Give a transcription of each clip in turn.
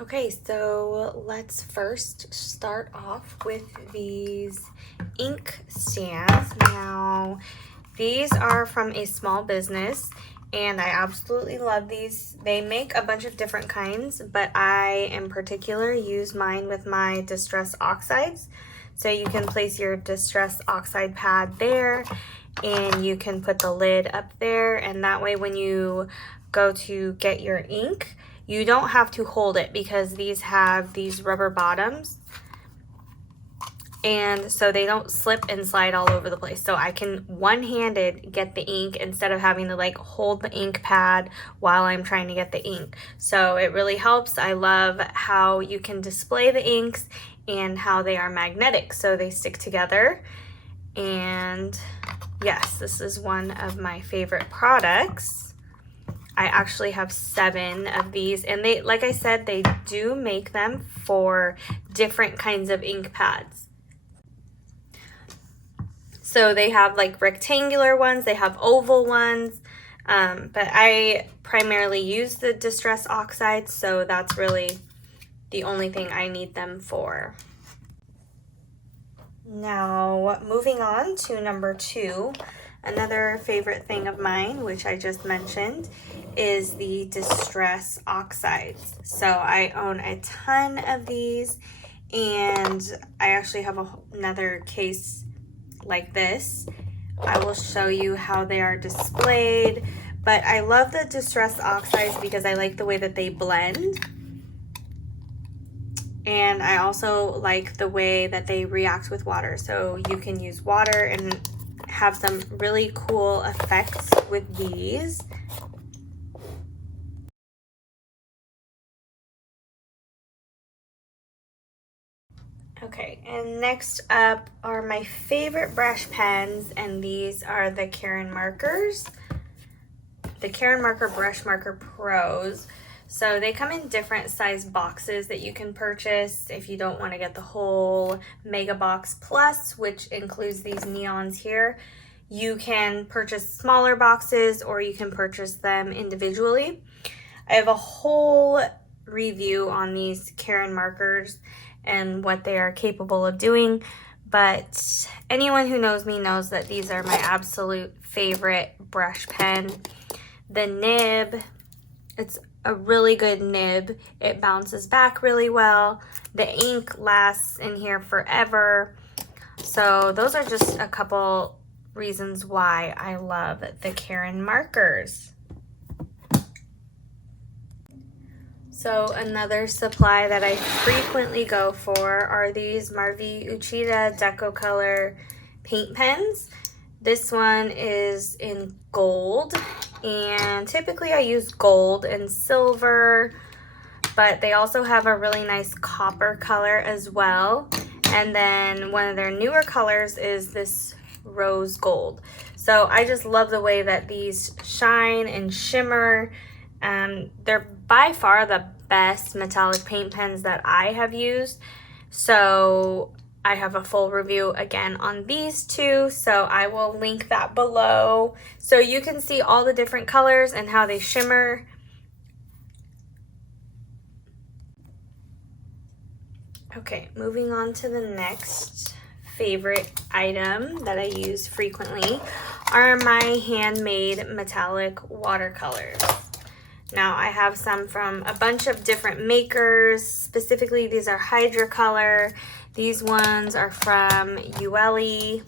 Okay, so let's first start off with these ink stands. Now, these are from a small business and I absolutely love these. They make a bunch of different kinds, but I in particular use mine with my Distress Oxides. So you can place your Distress Oxide pad there and you can put the lid up there, and that way when you go to get your ink, you don't have to hold it because these have these rubber bottoms and so they don't slip and slide all over the place. So I can one-handed get the ink instead of having to like hold the ink pad while I'm trying to get the ink. So it really helps. I love how you can display the inks and how they are magnetic, so they stick together. And yes, this is one of my favorite products. I actually have 7 of these, and they, like I said, they do make them for different kinds of ink pads. So they have like rectangular ones, they have oval ones, but I primarily use the Distress Oxides, so that's really the only thing I need them for. Now, moving on to number 2, another favorite thing of mine, which I just mentioned, is the Distress Oxides. So I own a ton of these, and I actually have another case like this. I will show you how they are displayed, but I love the Distress Oxides because I like the way that they blend. And I also like the way that they react with water. So you can use water and have some really cool effects with these. Okay, and next up are my favorite brush pens, and these are the Karin Markers. The Karin Marker Brush Marker Pros. So they come in different size boxes that you can purchase if you don't want to get the whole Mega Box Plus, which includes these neons here. You can purchase smaller boxes or you can purchase them individually. I have a whole review on these Karin Markers and what they are capable of doing, but anyone who knows me knows that these are my absolute favorite brush pen. The nib, it's a really good nib. It bounces back really well. The ink lasts in here forever. So those are just a couple reasons why I love the Karin Markers. So another supply that I frequently go for are these Marvy Uchida Decocolor paint pens. This one is in gold, and typically I use gold and silver, but they also have a really nice copper color as well. And then one of their newer colors is this rose gold. So I just love the way that these shine and shimmer. They're by far the best metallic paint pens that I have used. So I have a full review again on these two, so I will link that below so you can see all the different colors and how they shimmer. Okay, moving on to the next favorite item that I use frequently are my Handmade metallic watercolors. Now I have some from a bunch of different makers. Specifically, these are Hydrocolor. These ones are from ULE,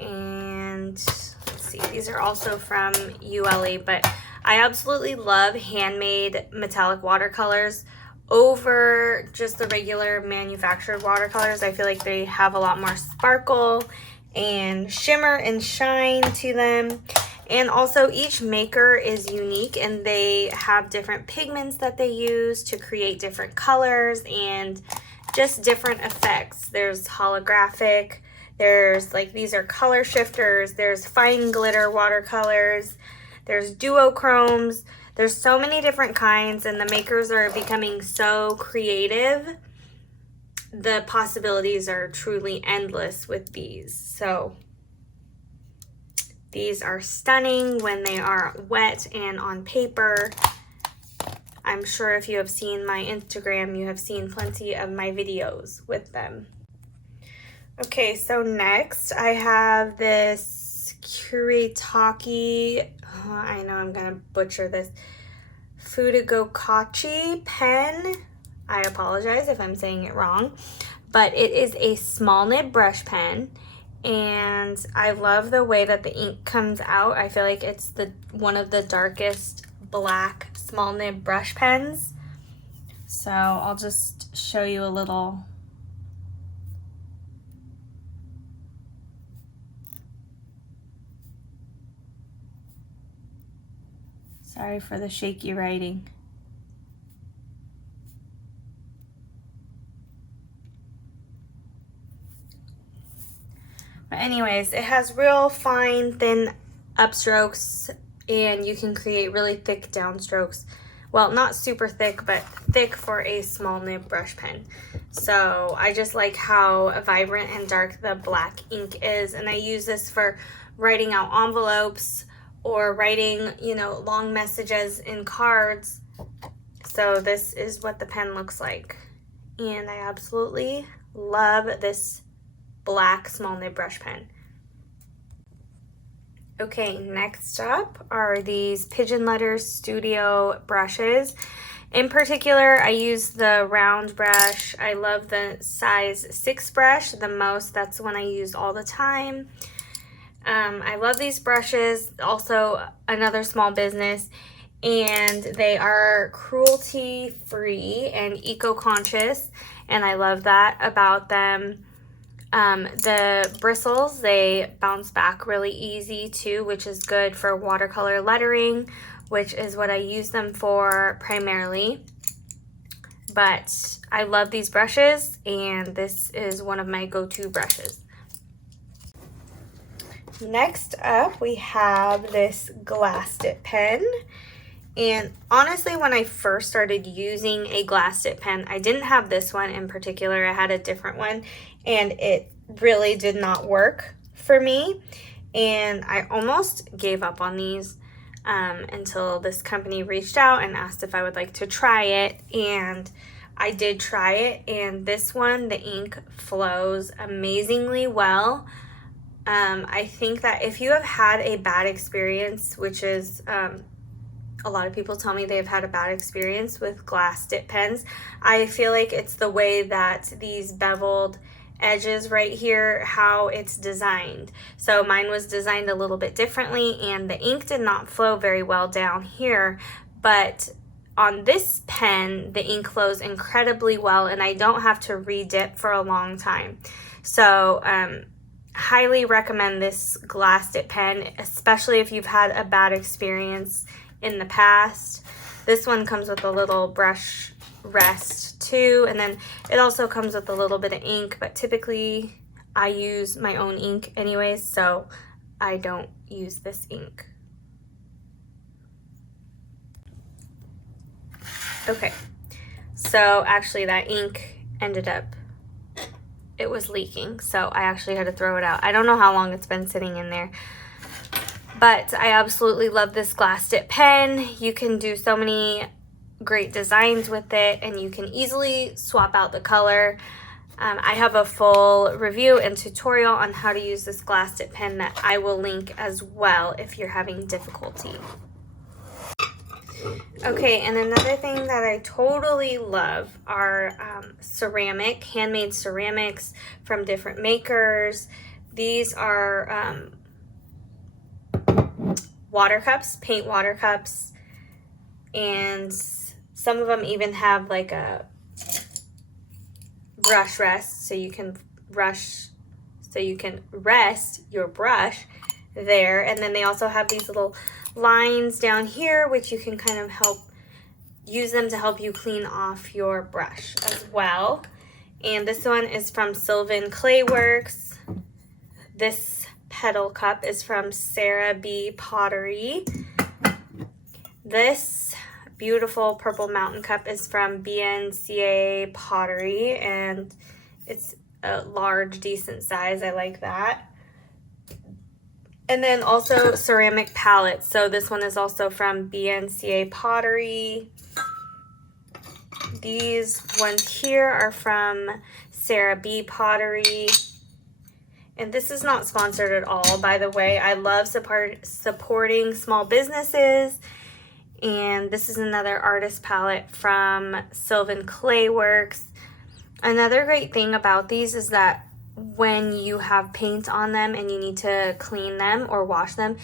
and let's see, these are also from ULE, but I absolutely love Handmade metallic watercolors over just the regular manufactured watercolors. I feel like they have a lot more sparkle and shimmer and shine to them. And also each maker is unique and they have different pigments that they use to create different colors and just different effects. There's holographic, there's like, these are color shifters, there's fine glitter watercolors, there's duochromes. There's so many different kinds, and the makers are becoming so creative. The possibilities are truly endless with these. So these are stunning when they are wet and on paper. I'm sure if you have seen my Instagram, you have seen plenty of my videos with them. Okay, so next I have this Kuretake, I know I'm gonna butcher this, Fudegokochi pen. I apologize if I'm saying it wrong, but it is a small nib brush pen, and I love the way that the ink comes out. I feel like it's one of the darkest black small nib brush pens. So I'll just show you a little. Sorry for the shaky writing. But anyways, it has real fine, thin upstrokes, and you can create really thick downstrokes. Well, not super thick, but thick for a small nib brush pen. So I just like how vibrant and dark the black ink is, and I use this for writing out envelopes or writing, you know, long messages in cards. So this is what the pen looks like. And I absolutely love this black small nib brush pen. Okay, next up are these Pigeon Letters Studio brushes. In particular, I use the round brush. I love the size 6 brush the most. That's the one I use all the time. I love these brushes. Also, another small business, and they are cruelty-free and eco-conscious, and I love that about them. The bristles, they bounce back really easy too, which is good for watercolor lettering, which is what I use them for primarily. But I love these brushes, and this is one of my go-to brushes. Next up, we have this glass tip pen. And honestly, when I first started using a glass tip pen, I didn't have this one in particular. I had a different one, and it really did not work for me. And I almost gave up on these until this company reached out and asked if I would like to try it. And I did try it, and this one, the ink flows amazingly well. I think that if you have had a bad experience, which is a lot of people tell me they've had a bad experience with glass tip pens, I feel like it's the way that these beveled edges right here, how it's designed. So mine was designed a little bit differently, and the ink did not flow very well down here, but on this pen, the ink flows incredibly well, and I don't have to re-dip for a long time. So, highly recommend this glass tip pen, especially if you've had a bad experience in the past. This one comes with a little brush rest too, and then it also comes with a little bit of ink, but typically I use my own ink anyways, so I don't use this ink. Okay, so actually that ink ended up, it was leaking, so I actually had to throw it out. I don't know how long it's been sitting in there, but I absolutely love this glass tip pen. You can do so many great designs with it, and you can easily swap out the color. I have a full review and tutorial on how to use this glass tip pen that I will link as well if you're having difficulty. Okay, and another thing that I totally love are handmade ceramics from different makers. These are water cups, paint water cups, and some of them even have like a brush rest, so you can rest your brush there. And then they also have these little lines down here, which you can kind of use them to help you clean off your brush as well. And this one is from Sylvan Clayworks. This petal cup is from Sarah B. Pottery. This beautiful purple mountain cup is from BNCA Pottery, and it's a large, decent size. I like that. And then also ceramic palettes. So this one is also from BNCA Pottery. These ones here are from Sarah B. Pottery. And this is not sponsored at all, by the way. I love supporting small businesses. And this is another artist palette from Sylvan Clay Works. Another great thing about these is that when you have paint on them and you need to clean them or wash them,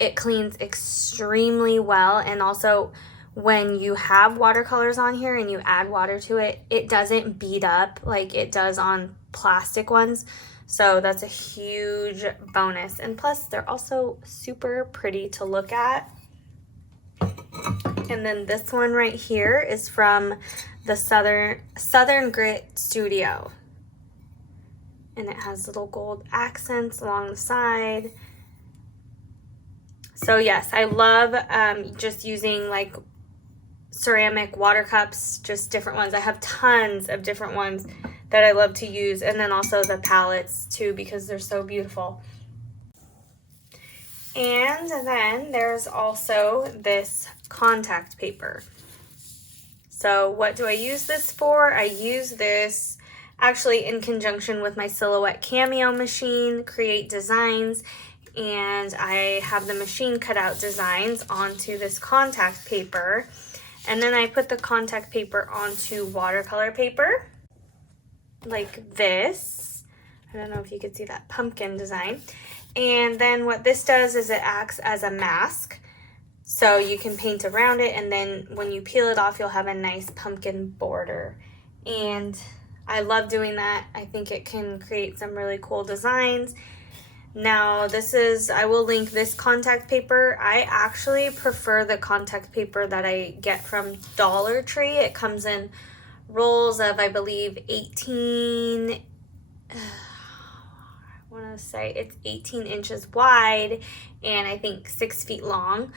it cleans extremely well. And also when you have watercolors on here and you add water to it, it doesn't beat up like it does on plastic ones. So that's a huge bonus. And plus they're also super pretty to look at. And then this one right here is from the Southern Grit Studio. And it has little gold accents along the side. So yes, I love just using like ceramic water cups, just different ones. I have tons of different ones that I love to use. And then also the palettes too, because they're so beautiful. And then there's also this contact paper. So what do I use this for? I use this actually in conjunction with my Silhouette Cameo machine, create designs, and I have the machine cut out designs onto this contact paper. And then I put the contact paper onto watercolor paper like this. I don't know if you can see that pumpkin design. And then what this does is it acts as a mask. So you can paint around it, and then when you peel it off, you'll have a nice pumpkin border. And I love doing that. I think it can create some really cool designs. Now I will link this contact paper. I actually prefer the contact paper that I get from Dollar Tree. It comes in rolls of, I believe, 18, I want to say it's 18 inches wide and I think 6 feet long.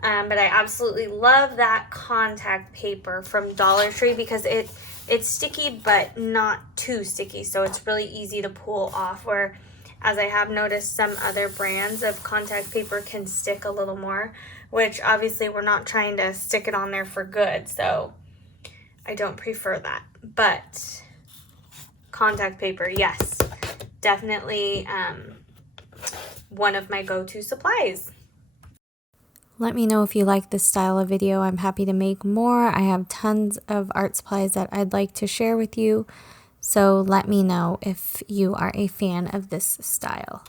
But I absolutely love that contact paper from Dollar Tree because it's sticky but not too sticky, so it's really easy to pull off, where as I have noticed some other brands of contact paper can stick a little more, which obviously we're not trying to stick it on there for good, so I don't prefer that. But contact paper, yes, definitely one of my go-to supplies. Let me know if you like this style of video. I'm happy to make more. I have tons of art supplies that I'd like to share with you. So let me know if you are a fan of this style.